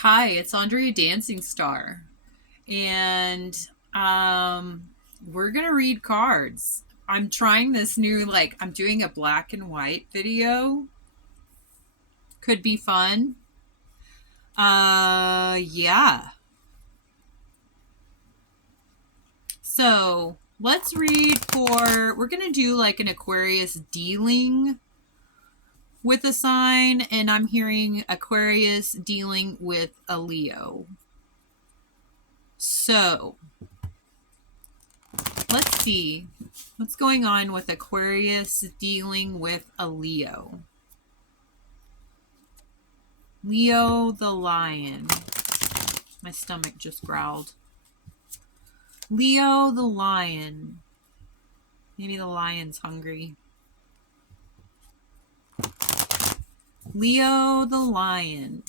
Hi, it's Andrea Dancing Star, and we're gonna read cards. I'm trying this new I'm doing a black and white video. Could be fun. Yeah. So let's read for. We're gonna do like an Aquarius dealing with a sign, and I'm hearing Aquarius dealing with a Leo. So let's see what's going on with Aquarius dealing with a Leo. Leo the lion. My stomach just growled. Leo the lion. Maybe the lion's hungry. Leo the lion.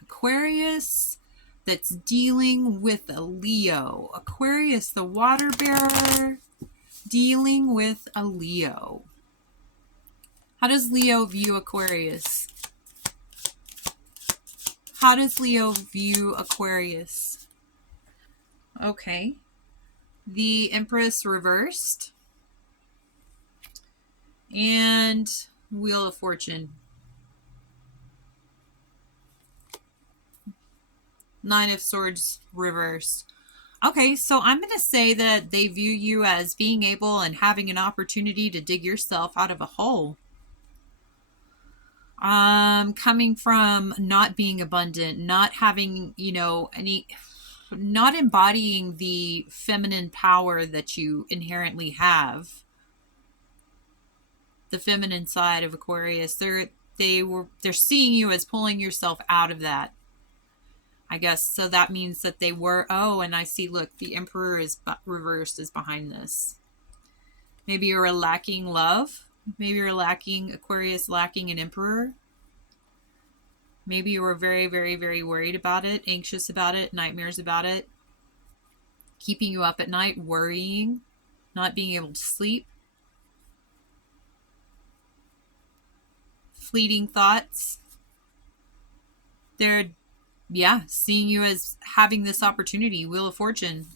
Aquarius that's dealing with a Leo. Aquarius the water bearer dealing with a Leo. How does Leo view Aquarius? How does Leo view Aquarius? Okay. The Empress reversed. And Wheel of Fortune. Nine of Swords reversed. Okay, so I'm going to say that they view you as being able and having an opportunity to dig yourself out of a hole. Coming from not being abundant, not having, not embodying the feminine power that you inherently have. The feminine side of Aquarius, they're seeing you as pulling yourself out of that, I guess. So that means that they were, oh, and I see, look, the Emperor is reversed, is behind this. Maybe you're lacking love. Maybe you're lacking, Aquarius lacking an Emperor. Maybe you were very, very, very worried about it, anxious about it, nightmares about it, keeping you up at night, worrying, not being able to sleep. Fleeting thoughts. They're, yeah, seeing you as having this opportunity, Wheel of Fortune,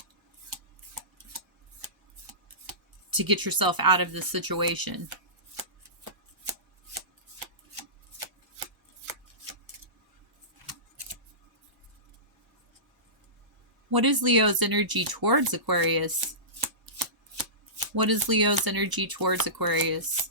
to get yourself out of this situation. What is Leo's energy towards Aquarius? What is Leo's energy towards Aquarius?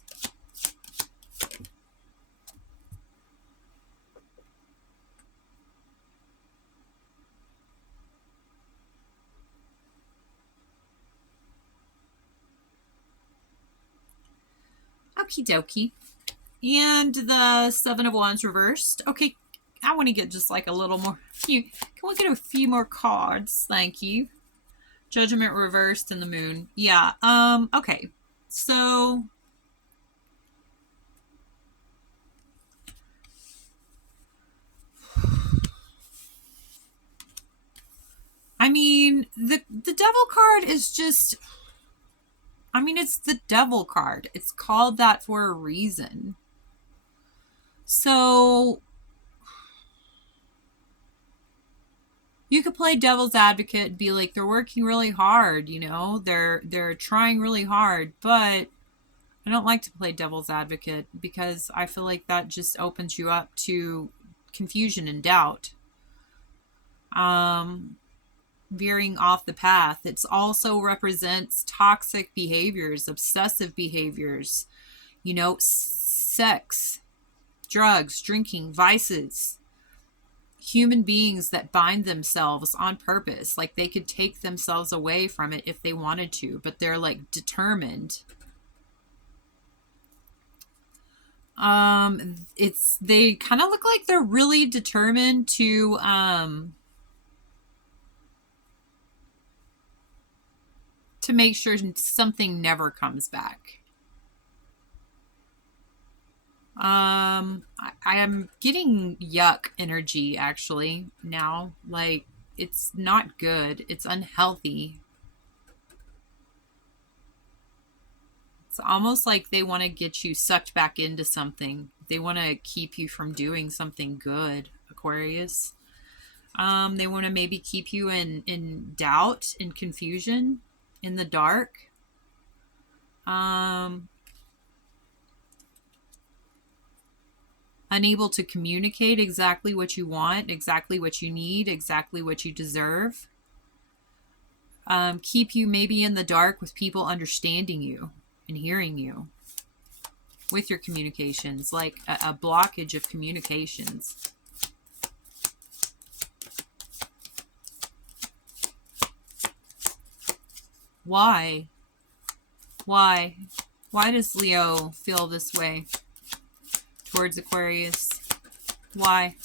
Okie dokie. And the Seven of Wands reversed. Okay, I want to get just like a little more. Can we get a few more cards? Thank you. Judgment reversed and the Moon. Yeah. Okay. So I mean, the Devil card is just, I mean, it's the Devil card. It's called that for a reason. So you could play devil's advocate and be like, they're working really hard, they're trying really hard, but I don't like to play devil's advocate because I feel like that just opens you up to confusion and doubt. Veering off the path. It also represents toxic behaviors, obsessive behaviors, sex, drugs, drinking, vices. Human beings that bind themselves on purpose. Like they could take themselves away from it if they wanted to, but they're like determined. They kind of look like they're really determined to make sure something never comes back. I am getting yuck energy actually now. Like it's not good. It's unhealthy. It's almost like they want to get you sucked back into something. They want to keep you from doing something good, Aquarius. They want to maybe keep you in doubt, in confusion, in the dark. Unable to communicate exactly what you want, exactly what you need, exactly what you deserve. Keep you maybe in the dark with people understanding you and hearing you with your communications, like a blockage of communications. Why? Why? Why does Leo feel this way towards Aquarius? Why?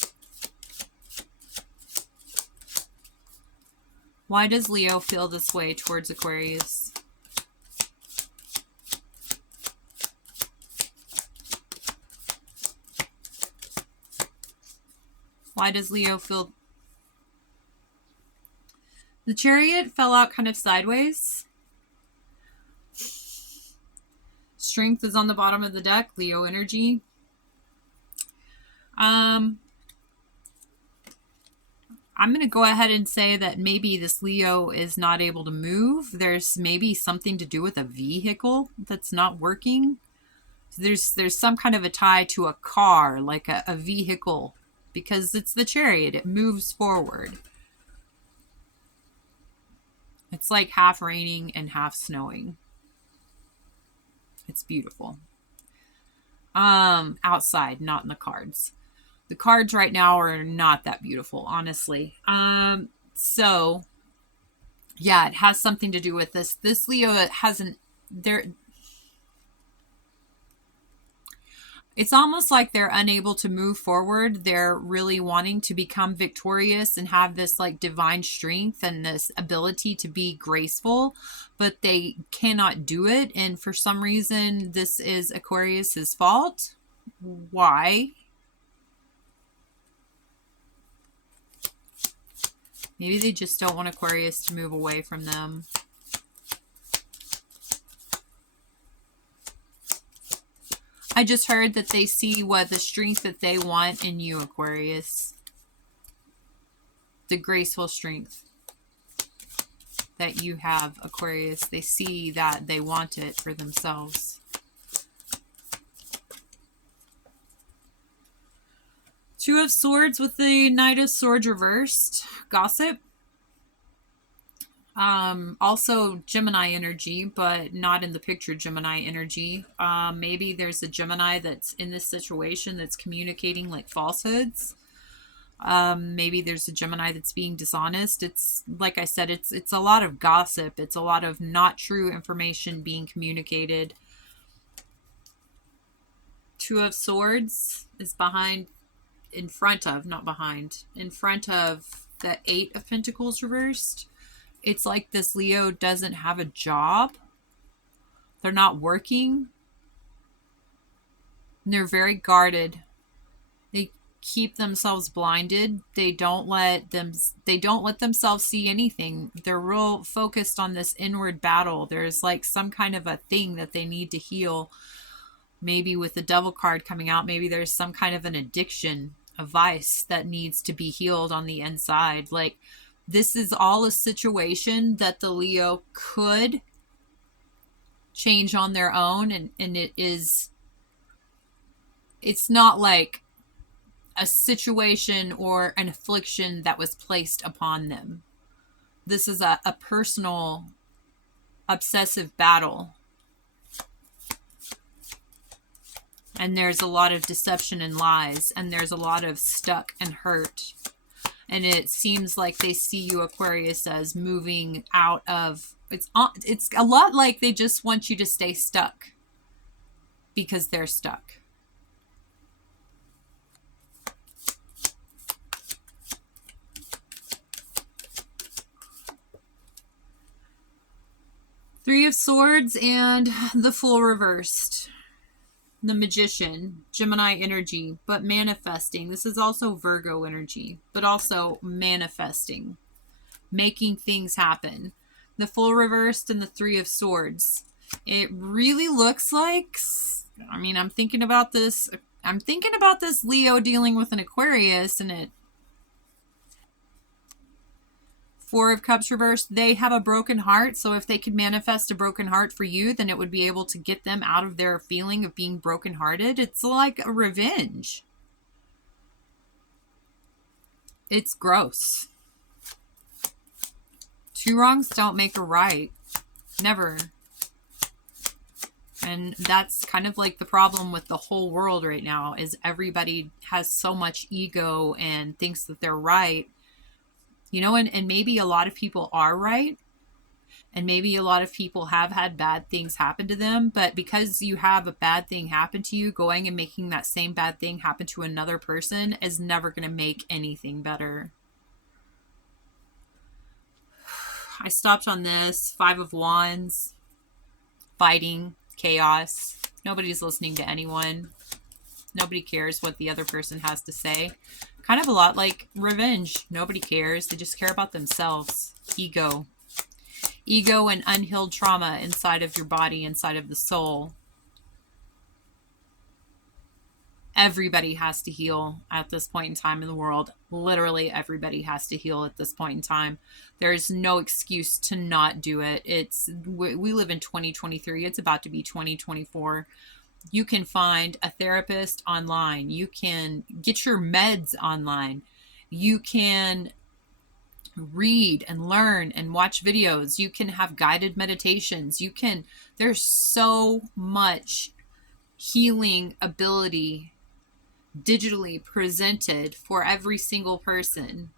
Why does Leo feel this way towards Aquarius? Why does Leo feel... The Chariot fell out kind of sideways. Strength is on the bottom of the deck. Leo energy. I'm going to go ahead and say that maybe this Leo is not able to move. There's maybe something to do with a vehicle that's not working. There's some kind of a tie to a car, like a vehicle, because it's the Chariot. It moves forward. It's like half raining and half snowing. It's beautiful. Outside, not in the cards. The cards right now are not that beautiful, honestly. So yeah, it has something to do with this. This Leo hasn't there. It's almost like they're unable to move forward. They're really wanting to become victorious and have this like divine strength and this ability to be graceful, but they cannot do it. And for some reason, this is Aquarius's fault. Why? Maybe they just don't want Aquarius to move away from them. I just heard that they see what the strength that they want in you, Aquarius. The graceful strength that you have, Aquarius. They see that they want it for themselves. Two of Swords with the Knight of Swords reversed. Gossip. Also Gemini energy, but not in the picture Gemini energy. Maybe there's a Gemini that's in this situation that's communicating like falsehoods. Maybe there's a Gemini that's being dishonest. It's like I said, it's a lot of gossip. It's a lot of not true information being communicated. Two of Swords is in front of the Eight of Pentacles reversed. It's like this Leo doesn't have a job. They're not working. They're very guarded. They keep themselves blinded. They don't let themselves see anything. They're real focused on this inward battle. There's like some kind of a thing that they need to heal. Maybe with the Devil card coming out, maybe there's some kind of an addiction, a vice that needs to be healed on the inside. Like, this is all a situation that the Leo could change on their own. And it's not like a situation or an affliction that was placed upon them. This is a personal, obsessive battle. And there's a lot of deception and lies. And there's a lot of stuck and hurt. And it seems like they see you, Aquarius, as moving out of... It's a lot like they just want you to stay stuck. Because they're stuck. Three of Swords and the Fool reversed. The Magician, Gemini energy, but manifesting. This is also Virgo energy, but also manifesting, making things happen. The Fool reversed and the Three of Swords. It really looks like, I mean, I'm thinking about this Leo dealing with an Aquarius, and Four of Cups reversed, they have a broken heart. So if they could manifest a broken heart for you, then it would be able to get them out of their feeling of being brokenhearted. It's like a revenge. It's gross. Two wrongs don't make a right. Never. And that's kind of like the problem with the whole world right now, is everybody has so much ego and thinks that they're right. You know, and maybe a lot of people are right. And maybe a lot of people have had bad things happen to them. But because you have a bad thing happen to you, going and making that same bad thing happen to another person is never going to make anything better. I stopped on this. Five of Wands. Fighting. Chaos. Nobody's listening to anyone. Nobody cares what the other person has to say. Kind of a lot like revenge. Nobody cares. They just care about themselves. Ego. Ego and unhealed trauma inside of your body, inside of the soul. Everybody has to heal at this point in time in the world. Literally everybody has to heal at this point in time. There's no excuse to not do it. We live in 2023. It's about to be 2024. You can find a therapist online. You can get your meds online. You can read and learn and watch videos. You can have guided meditations. There's so much healing ability digitally presented for every single person.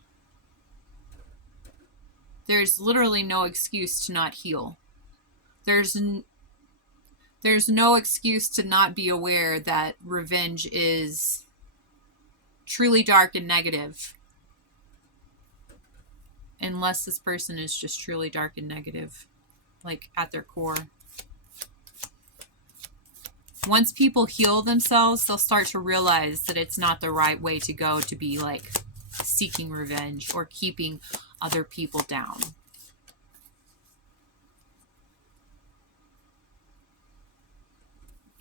There's literally no excuse to not heal. There's no excuse to not be aware that revenge is truly dark and negative. Unless this person is just truly dark and negative, like at their core. Once people heal themselves, they'll start to realize that it's not the right way to go to be like seeking revenge or keeping other people down.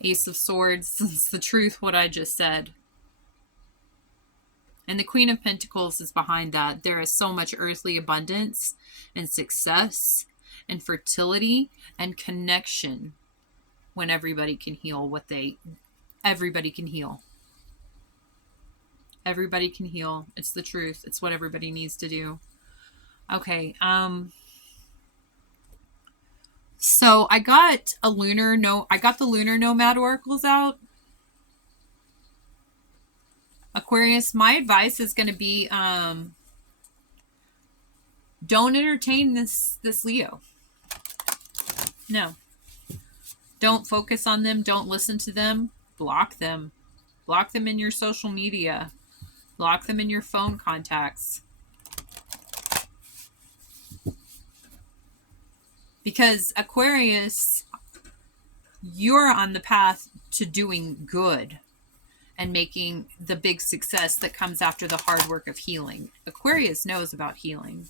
Ace of Swords, it's the truth what I just said. And the Queen of Pentacles is behind that. There is so much earthly abundance and success and fertility and connection when everybody can heal everybody can heal. Everybody can heal. It's the truth. It's what everybody needs to do. Okay. So I got the Lunar Nomad oracles out. Aquarius, my advice is going to be, don't entertain this Leo. No. Don't focus on them. Don't listen to them. Block them. Block them in your social media. Block them in your phone contacts. Because Aquarius, you're on the path to doing good and making the big success that comes after the hard work of healing. Aquarius knows about healing.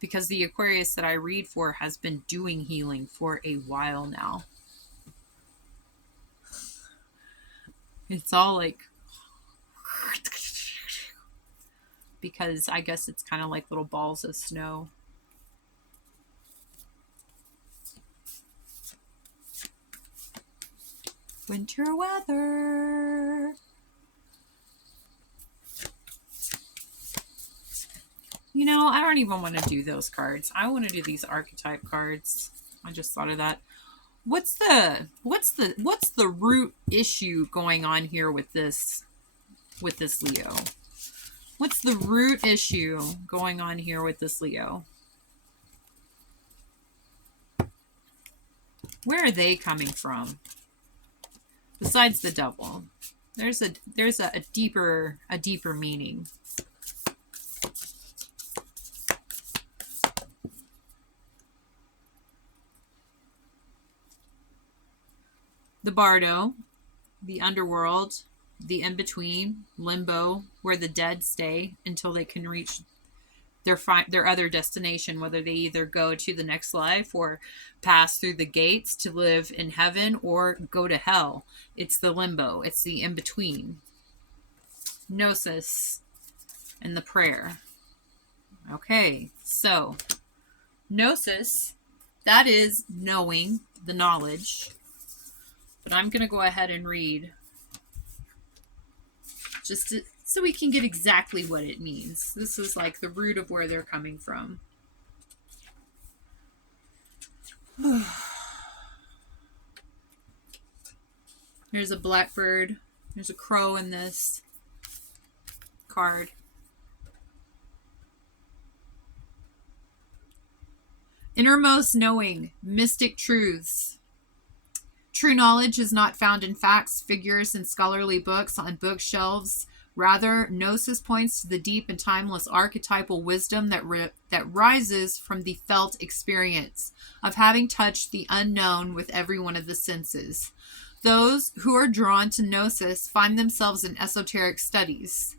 Because the Aquarius that I read for has been doing healing for a while now. It's all like, because I guess it's kind of like little balls of snow. Winter weather. You know, I don't even want to do those cards. I want to do these archetype cards. I just thought of that. What's the root issue going on here with this Leo? What's the root issue going on here with this Leo? Where are they coming from? Besides the devil, there's a deeper meaning. The Bardo, the underworld, the in-between, limbo, where the dead stay until they can reach their other destination, whether they either go to the next life or pass through the gates to live in heaven or go to hell. It's the limbo. It's the in-between. Gnosis and the prayer. Okay, so Gnosis, that is knowing, the knowledge. But I'm going to go ahead and read just so we can get exactly what it means. This is like the root of where they're coming from. There's a blackbird. There's a crow in this card. Innermost knowing, mystic truths. True knowledge is not found in facts, figures, and scholarly books on bookshelves. Rather, Gnosis points to the deep and timeless archetypal wisdom that rises from the felt experience of having touched the unknown with every one of the senses. Those who are drawn to Gnosis find themselves in esoteric studies,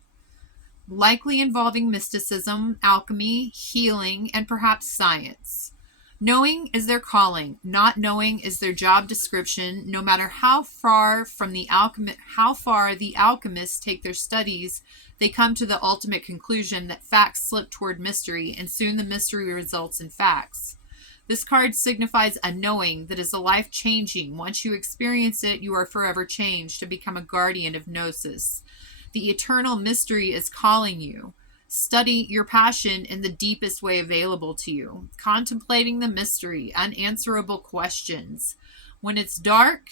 likely involving mysticism, alchemy, healing, and perhaps science. Knowing is their calling. Not knowing is their job description. No matter how far the alchemists take their studies, they come to the ultimate conclusion that facts slip toward mystery, and soon the mystery results in facts. This card signifies a knowing that is a life-changing. Once you experience it, you are forever changed to become a guardian of Gnosis. The eternal mystery is calling you. Study your passion in the deepest way available to you, contemplating the mystery, unanswerable questions. When it's dark,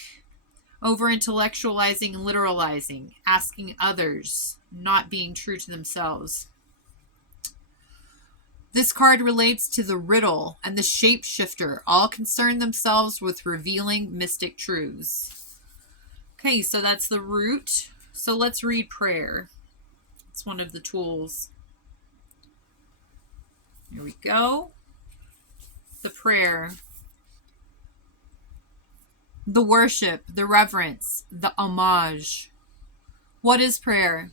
over-intellectualizing and literalizing, asking others, not being true to themselves. This card relates to the riddle and the shapeshifter, all concern themselves with revealing mystic truths. Okay, so that's the root. So let's read prayer. It's one of the tools. Here we go. The prayer. The worship, the reverence, the homage. What is prayer?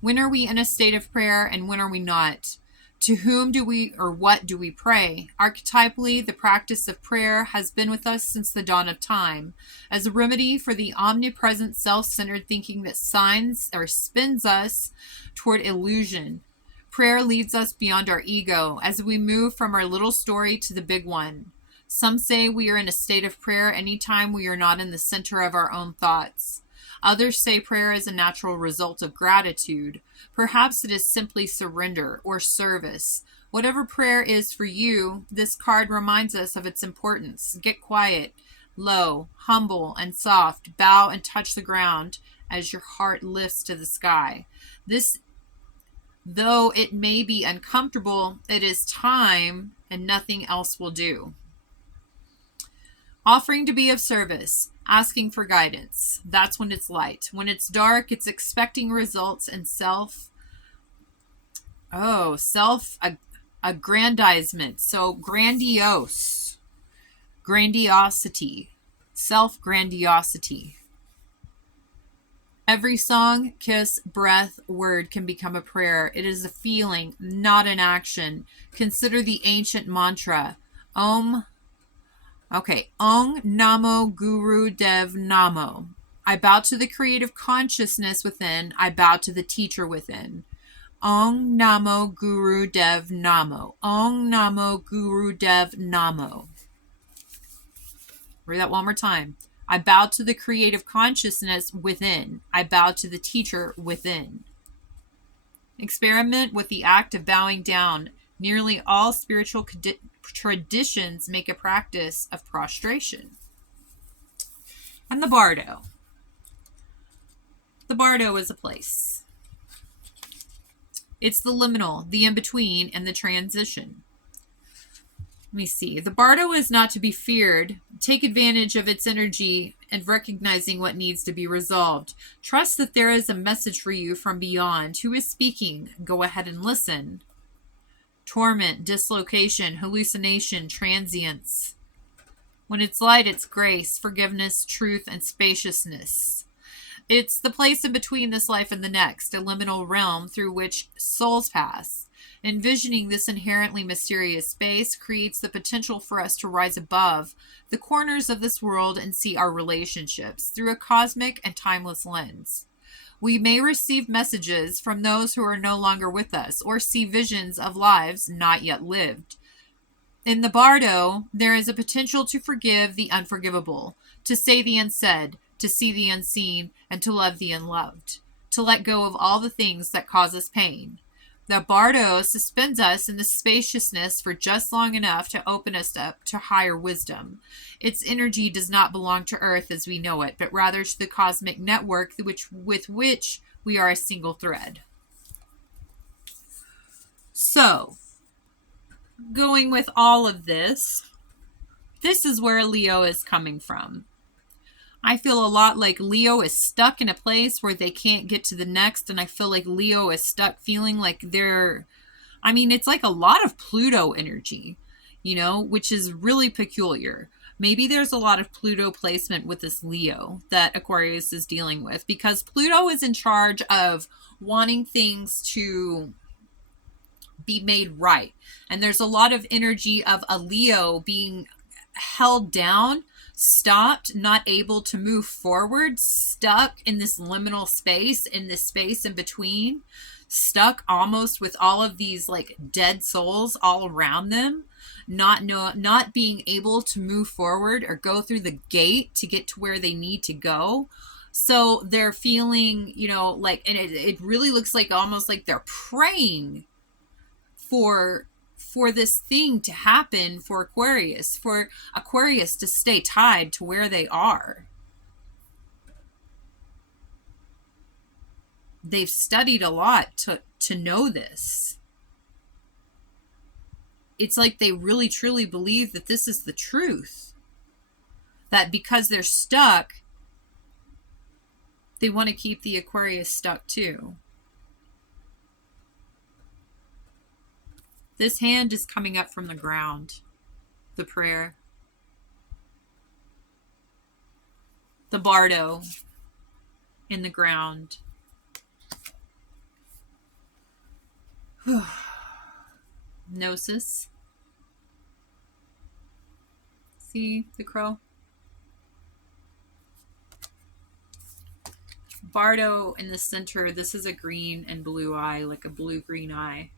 When are we in a state of prayer and when are we not? To whom do we or what do we pray? Archetypally, the practice of prayer has been with us since the dawn of time, as a remedy for the omnipresent self-centered thinking that spins us toward illusion. Prayer leads us beyond our ego as we move from our little story to the big one. Some say we are in a state of prayer anytime we are not in the center of our own thoughts. Others say prayer is a natural result of gratitude. Perhaps it is simply surrender or service. Whatever prayer is for you, this card reminds us of its importance. Get quiet, low, humble, and soft. Bow and touch the ground as your heart lifts to the sky. This, though it may be uncomfortable, it is time and nothing else will do. Offering to be of service, asking for guidance. That's when it's light. When it's dark, it's expecting results and self-aggrandizement. So grandiose, grandiosity, self-grandiosity. Every song, kiss, breath, word can become a prayer. It is a feeling, not an action. Consider the ancient mantra, Om Namo Guru Dev Namo. I bow to the creative consciousness within. I bow to the teacher within. Om Namo Guru Dev Namo. Om Namo Guru Dev Namo. Read that one more time. I bow to the creative consciousness within. I bow to the teacher within. Experiment with the act of bowing down. Nearly all spiritual traditions make a practice of prostration. And the Bardo. The Bardo is a place. It's the liminal, the in-between, and the transition. Let me see. The Bardo is not to be feared. Take advantage of its energy and recognizing what needs to be resolved. Trust that there is a message for you from beyond. Who is speaking? Go ahead and listen. Torment, dislocation, hallucination, transience. When it's light, it's grace, forgiveness, truth, and spaciousness. It's the place in between this life and the next, a liminal realm through which souls pass. Envisioning this inherently mysterious space creates the potential for us to rise above the corners of this world and see our relationships through a cosmic and timeless lens. We may receive messages from those who are no longer with us, or see visions of lives not yet lived. In the bardo, there is a potential to forgive the unforgivable, to say the unsaid, to see the unseen, and to love the unloved, to let go of all the things that cause us pain. The bardo suspends us in the spaciousness for just long enough to open us up to higher wisdom. Its energy does not belong to Earth as we know it, but rather to the cosmic network with which we are a single thread. So, going with all of this, this is where Leo is coming from. I feel a lot like Leo is stuck in a place where they can't get to the next, and I feel like Leo is stuck feeling like it's like a lot of Pluto energy, which is really peculiar. Maybe there's a lot of Pluto placement with this Leo that Aquarius is dealing with, because Pluto is in charge of wanting things to be made right. And there's a lot of energy of a Leo being held down, stopped, not able to move forward, stuck in this liminal space, in this space in between, stuck almost with all of these like dead souls all around them, not being able to move forward or go through the gate to get to where they need to go. So they're feeling, and it really looks like almost like they're praying for this thing to happen for Aquarius to stay tied to where they are. They've studied a lot to know this. It's like they really truly believe that this is the truth. That because they're stuck, they want to keep the Aquarius stuck too. This hand is coming up from the ground. The prayer. The bardo in the ground. Gnosis. See the crow? Bardo in the center. This is a green and blue eye, like a blue-green eye.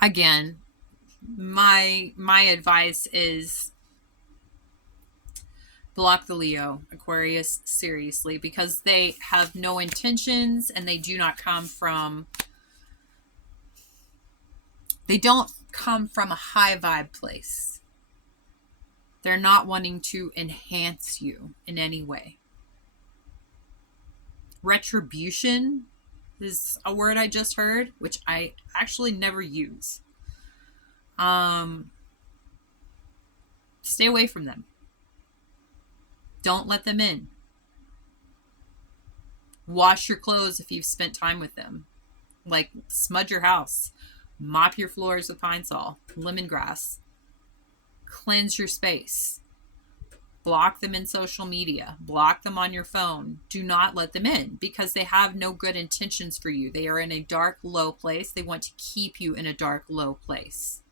Again, my advice is block the Leo, Aquarius, seriously, because they have no intentions and they do not come from, they don't come from a high vibe place. They're not wanting to enhance you in any way. Retribution is a word I just heard, which I actually never use. Stay away from them. Don't let them in. Wash your clothes if you've spent time with them. Like, smudge your house. Mop your floors with pine sol, lemongrass. Cleanse your space. Block them in social media. Block them on your phone. Do not let them in, because they have no good intentions for you. They are in a dark, low place. They want to keep you in a dark, low place.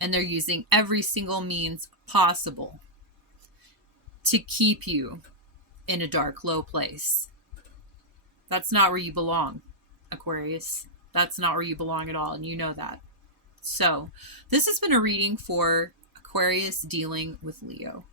And they're using every single means possible to keep you in a dark, low place. That's not where you belong, Aquarius. That's not where you belong at all, and you know that. So, this has been a reading for Aquarius dealing with Leo.